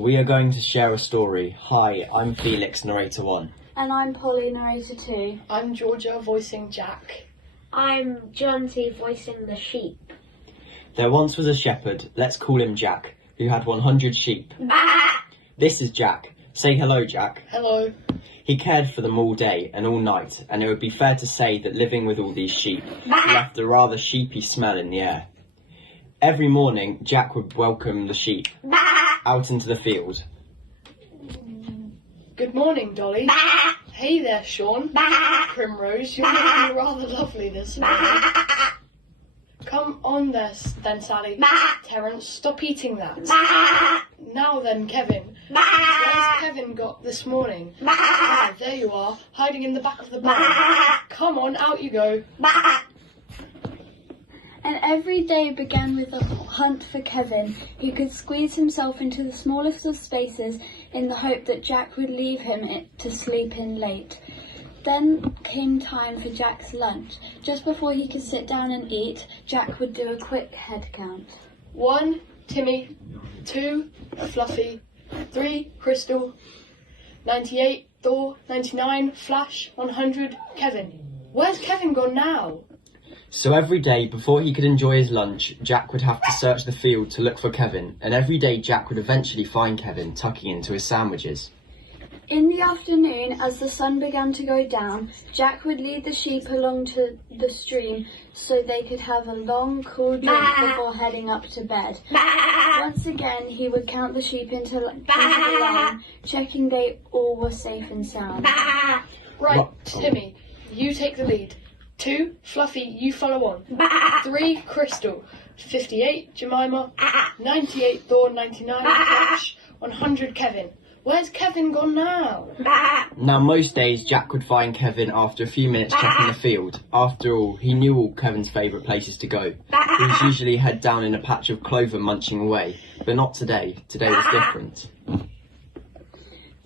We are going to share a story. Hi, I'm Felix, narrator 1. And I'm Polly, narrator 2. I'm Georgia, voicing Jack. I'm Johnsy, voicing the sheep. There once was a shepherd, let's call him Jack, who had 100 sheep. This is Jack. Say hello, Jack. Hello. He cared for them all day and all night, and it would be fair to say that living with all these sheep left a rather sheepy smell in the air. Every morning, Jack would welcome the sheep out into the field. Good morning, Dolly. Hey there, Sean. Primrose, you're looking rather lovely this morning. Come on there, then, Sally. Terence, stop eating that. Now then, Kevin. Where's Kevin got this morning? Ah, there you are, hiding in the back of the barn. Come on, out you go. And every day began with a hunt for Kevin, who could squeeze himself into the smallest of spaces in the hope that Jack would leave him to sleep in late. Then came time for Jack's lunch. Just before he could sit down and eat, Jack would do a quick head count. 1, Timmy. 2, Fluffy. 3, Crystal. 98, Thor. 99, Flash. 100, Kevin. Where's Kevin gone now? So every day, before he could enjoy his lunch, Jack would have to search the field to look for Kevin, and every day Jack would eventually find Kevin tucking into his sandwiches. In the afternoon, as the sun began to go down, Jack would lead the sheep along to the stream so they could have a long, cool drink before heading up to bed. Once again, he would count the sheep into the line, checking they all were safe and sound. Right, Timmy, you take the lead. 2, Fluffy, you follow on. 3, Crystal. 58, Jemima. 98, Thor. 99, Flash. 100, Kevin. Where's Kevin gone now? Now most days Jack would find Kevin after a few minutes checking the field. After all, he knew all Kevin's favourite places to go. He would usually head down in a patch of clover munching away, but not today. Today was different.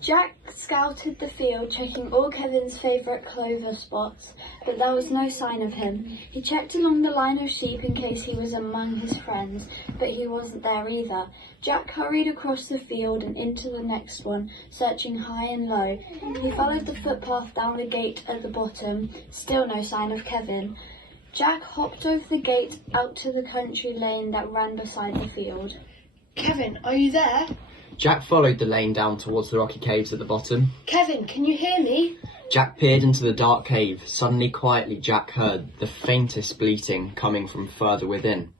Jack scouted the field, checking all Kevin's favourite clover spots, but there was no sign of him. He checked along the line of sheep in case he was among his friends, but he wasn't there either. Jack hurried across the field and into the next one, searching high and low. He followed the footpath down the gate at the bottom, still no sign of Kevin. Jack hopped over the gate out to the country lane that ran beside the field. Kevin, are you there? Jack followed the lane down towards the rocky caves at the bottom. Kevin, can you hear me? Jack peered into the dark cave. Suddenly, quietly, Jack heard the faintest bleating coming from further within.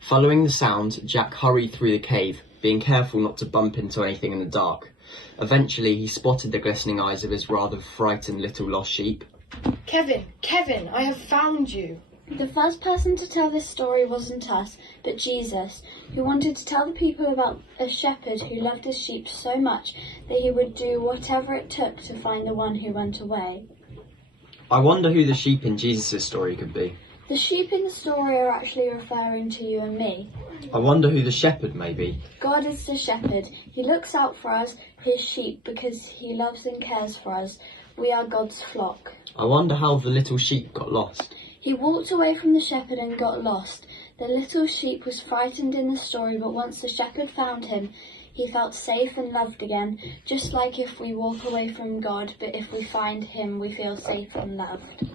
Following the sound, Jack hurried through the cave, being careful not to bump into anything in the dark. Eventually, he spotted the glistening eyes of his rather frightened little lost sheep. Kevin, I have found you. The first person to tell this story wasn't us, but Jesus, who wanted to tell the people about a shepherd who loved his sheep so much that he would do whatever it took to find the one who went away. I wonder who the sheep in Jesus' story could be. The sheep in the story are actually referring to you and me. I wonder who the shepherd may be. God is the shepherd. He looks out for us, his sheep, because he loves and cares for us. We are God's flock. I wonder how the little sheep got lost. He walked away from the shepherd and got lost. The little sheep was frightened in the story, but once the shepherd found him, he felt safe and loved again, just like if we walk away from God, but if we find him, we feel safe and loved.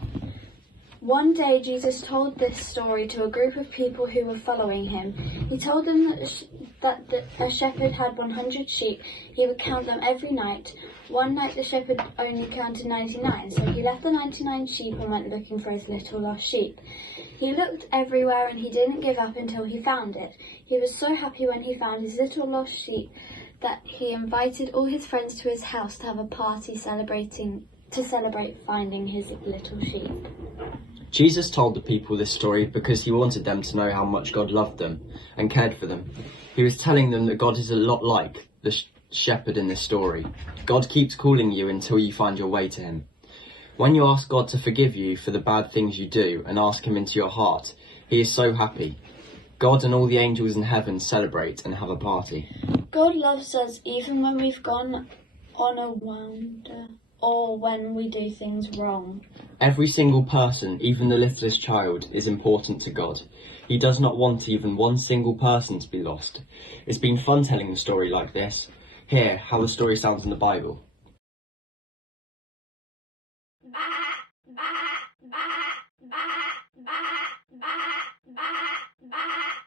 One day, Jesus told this story to a group of people who were following him. He told them that a shepherd had 100 sheep. He would count them every night. One night the shepherd only counted 99, so he left the 99 sheep and went looking for his little lost sheep. He looked everywhere and he didn't give up until he found it. He was so happy when he found his little lost sheep that he invited all his friends to his house to have a party to celebrate finding his little sheep. Jesus told the people this story because he wanted them to know how much God loved them and cared for them. He was telling them that God is a lot like the shepherd in this story. God keeps calling you until you find your way to him. When you ask God to forgive you for the bad things you do and ask him into your heart, he is so happy. God and all the angels in heaven celebrate and have a party. God loves us even when we've gone on a wander or when we do things wrong. Every single person, even the littlest child, is important to God. He does not want even one single person to be lost. It's been fun telling the story like this. Hear how the story sounds in the Bible. Ba, ba, ba, ba, ba, ba, ba, ba, ba.